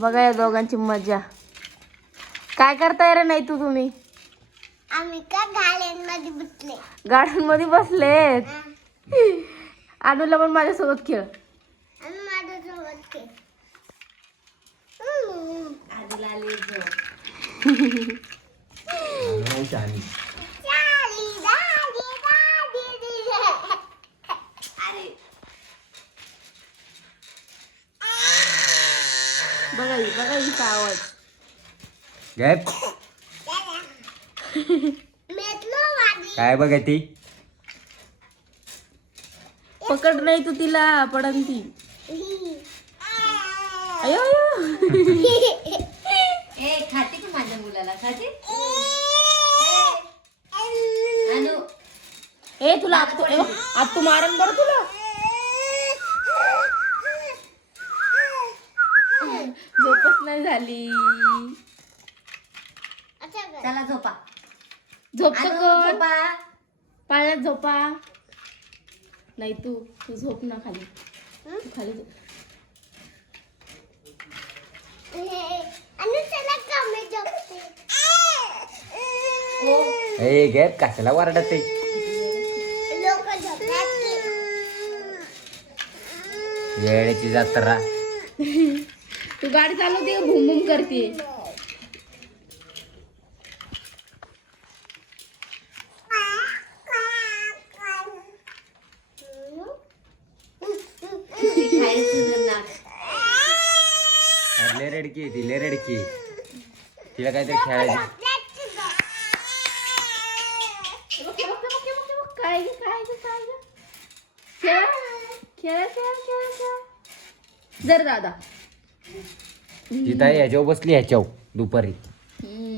बघा या दोघांची मजा. काय करताय रे नाही तू तुम्ही? आम्ही का गाड्यांमध्ये बसले. गार्डनमध्ये बसलेत अनुला पण माझ्यासोबत खेळ. आणि माझ्यासोबत खेळ. शानी चाली, दादी, दादी, दिदी. बघा ही- बघा हिचा आवाज गॅप. काय बघा ती? पकड नाही तू तिला पडन ती. अयो अयो. ए खाते का माझ्या मुलाला? खाते? अनु. ए तुला आत्तू आत्तू मारन बरं तुला. झोपच नाही झाली. चला झोपा. झोपतो अनु, कोण? झोपा. पाळण्यात झोपा. नाही तू तू झोप ना खाली. तू खाली झोप. ए गॅप कशाला वारडत. येड्याची जत्रा. तू गाडी चालवते भूम भूम करते खायचं तुझं नाक रेडकी आहे ती लय रेडकी. आहे. तिला काहीतरी खेळायचं. काय ग, काय ग, काय ग? खेळ खेळ खेळ खेळ खेळ. जर दादा. तिथं ह्याच्यावर बसली ह्याच्यावर दुपारी.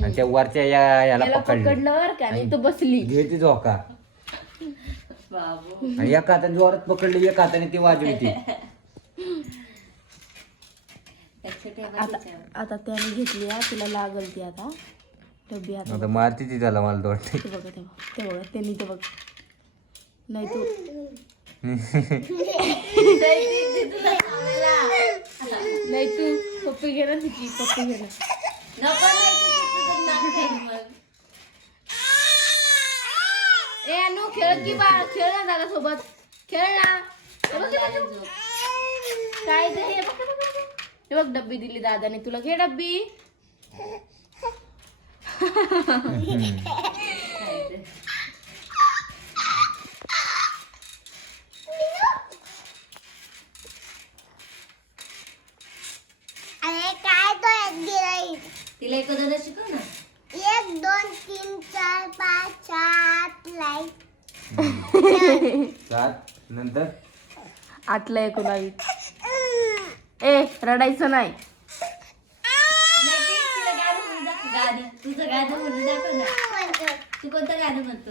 आणि त्या वरच्या या याला याला पकडली. पकडलं बरं का आणि तो बसली. घेते झोका. बाबू. आणि एका हाताने जोरात पकडली एका हाताने ती वाजवली ती. आता. आता त्याने घेतली हा तिला लागल ती आता. डब्बी आता आता मारती ती त्याला मला वाटतं ते बघा ते बघा ते बघा त्यांनी ते बघ. नाही तू नाही तू पप्पी घे ना तिची. पप्पी ना. ए अनु खेळ की बा खेळ ना दादा सोबत. खेळ ना. काय ते हे बघ, हे बघ, डब्बी दिली दादाने तुला. घे डब्बी. अरे काय तो एक गिराईक तिला एक दोन शिकव ना. एक दोन तीन चार पाच सात लाइट. सात नंतर? आटलं एकोणावीस ए रडायचं नाही. नाही ती तिला गाणं म्हणू दाखव, गाणं तुझं गाणं म्हणून दाखव ना. तू कोणतं गाणं म्हणतो?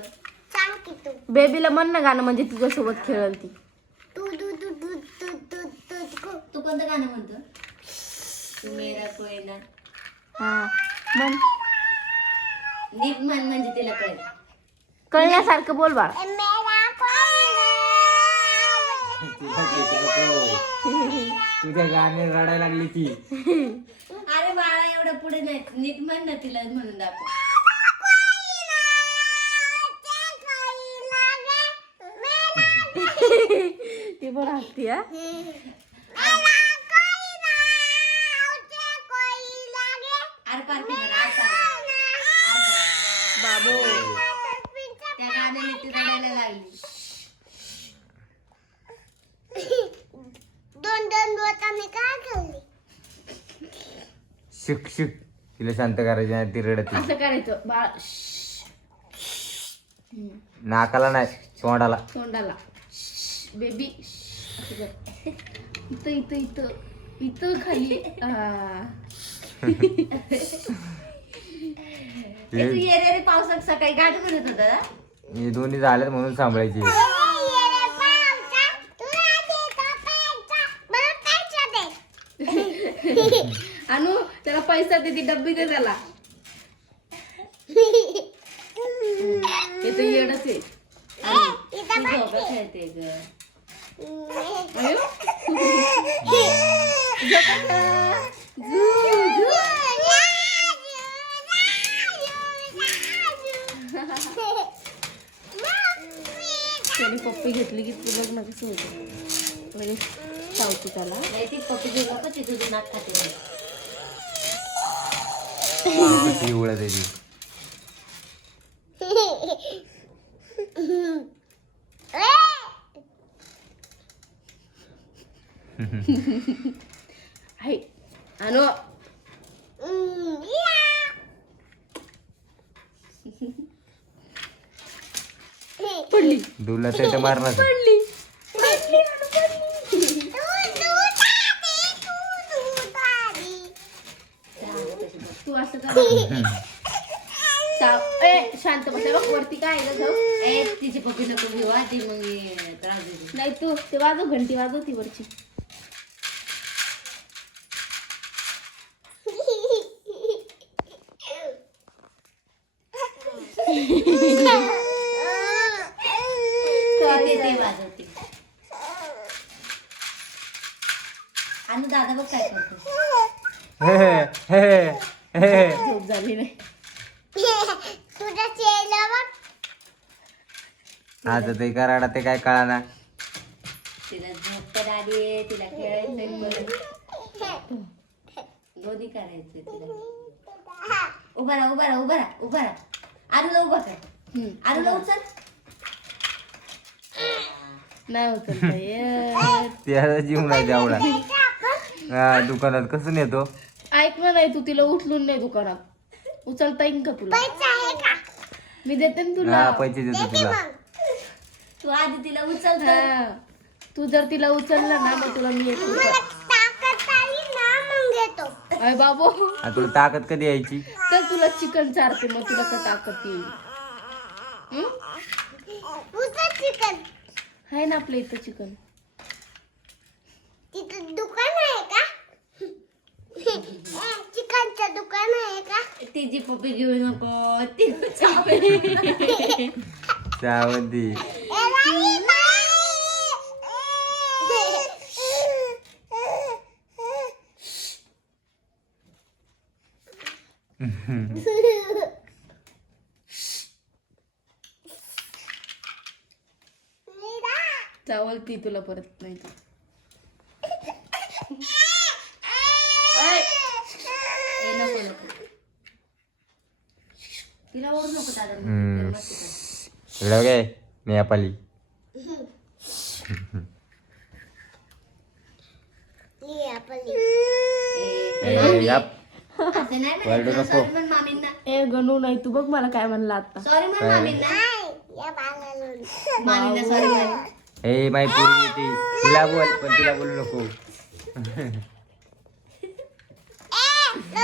सांग की तू. बेबीला म्हण ना गाणं म्हणजे तुझ्यासोबत खेळल ती. तू तू तू तू तू तू तू तू. तू कोणतं गाणं म्हणतो? तू मेरा कोयना हा म्हण. नीट म्हण म्हणजे तिला कळेल. कळण्यासारखं बोल बाळ. मेरा कोयना. तुझ्या गाणे रडायला लागली ती अरे बाळा एवढं पुढे नाही. नीट म्हण ना तिला म्हणून दाखव. ती पण हसती हा? पार्टी बाबो त्या गाण्याने ती रडायला लागली दोन दोन दिवस आम्ही काय खाल्ली शिक शिक. तिला शांत करायची नाही ती रडती. असं करायचं. बाळ नाकाला नाही तोंडाला. तोंडाला. बेबी. इथं इथं इथं. इथं खाली. आ. ए, तू ये रे रे पावसात सकाळी गाणं म्हणत होता. ना? हे दोन्ही झालेत म्हणून सांभाळायची. आणू त्याला पैसा दे ती डब्बी दे त्याला. तर येडच आहे. तू खेळते ग. त्याने पप्पी घेतली की तुला बघ ना कसं होतं लगेच चावती त्याला. ती ती ती हाय आणो. पडली दुला तर मारणार. पडली तू असं कर चाव. ए शांत बसा. बघ वरती काय आहे गं जाऊ. ए तिची पप्पी नको घेऊ हा, ती मग हे त्रास देते. नाही तू ते वाजव घंटी वाजव ती वरची. ते ते वाजवते. आणि दादा बघ काय करतो झोप झाली नाही तुझा चेहरा बघ आता ते कराडा ते काय कळा ना तिला झोप तर आली आहे तिला खेळायचंय परत. दोन्ही करायचं तिला. उभा राहा उभा राहा उभा राहा उभा राहा. आरूला उभा कर. हम्म. आरूला उचल. नाही उचलता येत. त्याचा जीव नाही तेवढा हा दुकानात कसं नेतो ऐक ना नाही तू तिला उचलून नाही दुकानात. उचलता येईन का तुला? पैसा आहे का? मी देते ना हा तुला पैसे देतो तुला. तू आधी तिला उचल तर हा. तू जर तिला उचलला ना मग तुला मी एक रुपया ताकद आली ना मग घेतो. अय बाबो. तुला ताकद कधी यायची? तर तुला चिकन चारते मग तुला का ताकद येईल. चिकन. आहे ना आपल्या इथं चिकन तिथं दुकान आहे का चिकनचं दुकान आहे का तिची पप्पी घेऊ नको ती. मीरा. चावल ती तुला परत नाही तर ए, नको नको तिला ओढू नको दादा हम्म. मस्ती कर. इकडं काय? नेपाली म्हणायचं. नको. ए गणू नाही तू बघ मला काय म्हणला आता. सॉरी म्हण? मामींना. मामींना सॉरी म्हण ए माई पोरगी ती. तिला बोल पण तिला बोलू नको.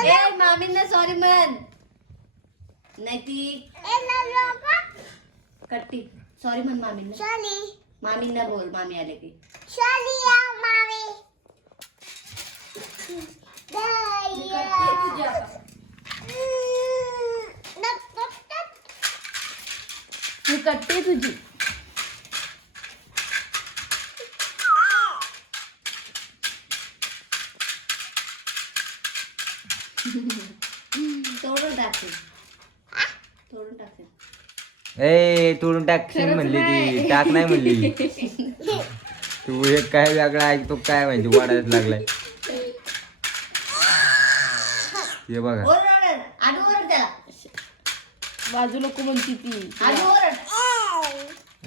ए मामींना सॉरी म्हण. नाही ती ए, लालो का? कट्टी सॉरी म्हण मामींना Sorry. मामींना बोल मामी आले की Sorry, या मामी. दया. हम्म. नक, नक, नक. मी कट्टे तुझी तोडून टाकते तोडून टाकते. ए तोडून टाकशील म्हणली ती. टाक नाही म्हणली. तू एक काय वेगळा ऐकतो काय माहिती वाढायच लागलाय. हे बघा. बाजू नको म्हणती ती.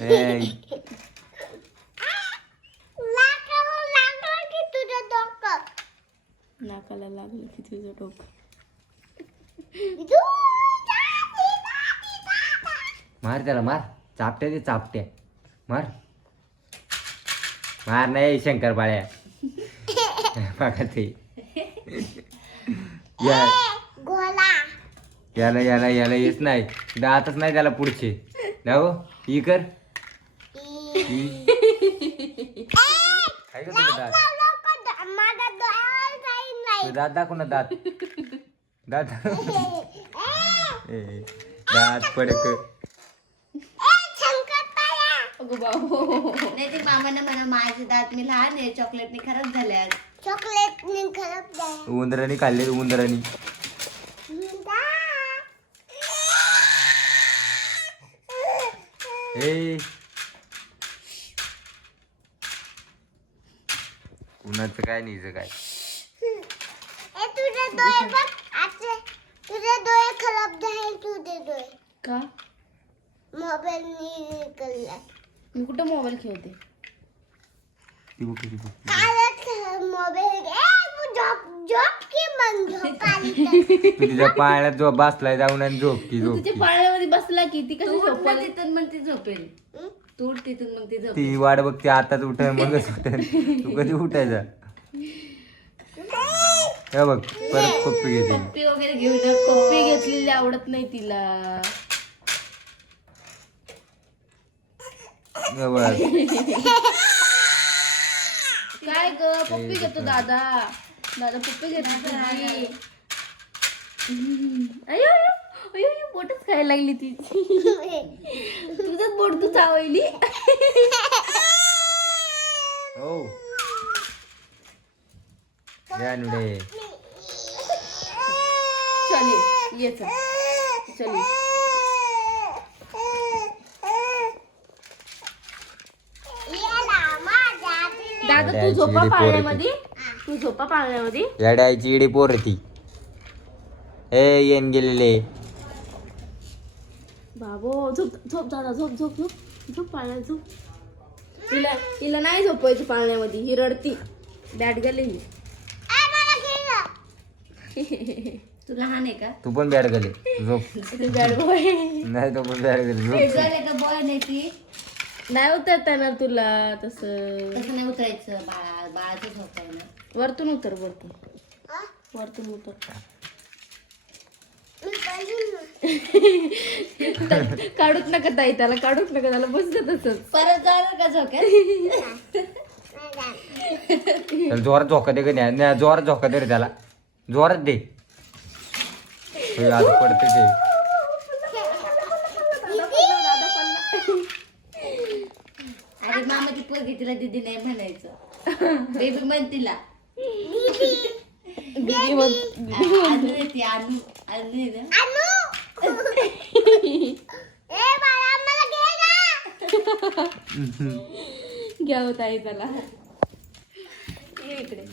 ए? नाकाला लागलं की तुझं डोकं. मार त्याला मार. चापट्या ते चापट्या मार. मार नाही शंकर बाळ्या बघा ते. या. गोला याला याला याला येत नाही. दातच नाही त्याला पुढचे. जाऊ ही कर. ही. काय गं तुझं दात? दात दाखव ना दात. दात. ए, दात पडक. बाबो नाही ते मामाने म्हणा माझे दात मी लहान आहे चॉकलेटने खराब झाल्या चॉकलेट ने खराब उंदराने खाल्ले उंदराने. ए. कुणाचं काय नाही काय. ए तुझे डोळे बघ आचे तुझे डोळे खराब झाले तुझे डोळे. का? मोबाईल निकलला मी कुठं मोबाईल खेळते? ती बघ बघ. तू झोप झोप झोप तिच्या पाळण्यात बसलाय जाऊन आणि झोप की तू झोप तिच्या की. पाळण्यामध्ये बसला की ती कशी तिथून मग ती झोपेल? तू उठ तिथून मग ती झोपेल. ती वाट बघते आताच उठ मगच उठ. तू कधी उठायचा? हे बघ परत पप्पी घेते. पप्पी वगैरे घेऊ पप्पी घेतलेली आवडत नाही तिला. हे बघ काय ग? पप्पी घेतो दादा. दादा पप्पी घेतो तुझी. हम्म. अयो अयो अयो अयो बोटच खायला लागली ती. तुझंच बोट तू चावली. हो. या नुडे चल ये, ये चल. चल ये. याला माझ्या तिने दादा तू अरे, झोपा चिडी पोरं पाळण्यामध्ये. तू. झोपा पाळण्यामध्ये. लढायची इडी पोर ती. हे येऊन गेलेले. बाबो झोप झोप दादा झोप झोप झोप. झोप पाळण्यात झोप. हिला हिला नाही झोपायची पाळण्यामध्ये. ही रडती. बॅट गेली. ही ए तू लहान आहे का? तू पण बॅट गेले. झोप. बॅट बॉय नाही तो पण बॅट गेले. झोप. का बॉय नाही ती नाही उतरता येणार तुला तसं. तसं नाही उतरायचं बाळा ना. वरतून उतर वरतून. वरतून उतर. ना काढूच नका ताई त्याला काढूच नका त्याला बसत तसंच. परत जाणार का झोक्यात? त्याला जोरात झोका दे का नाही नाही, जोरात झोका दे रे त्याला. जोरात दे. होय, आज पडते ते. अरे मामा ती पोरगी तिला दिदी नाही म्हणायचं. बेबी म्हण तिला दीदी म्हण- अनु आहे ती अनु अनु आहे ना. घ्या हो त्याला ये इकडे.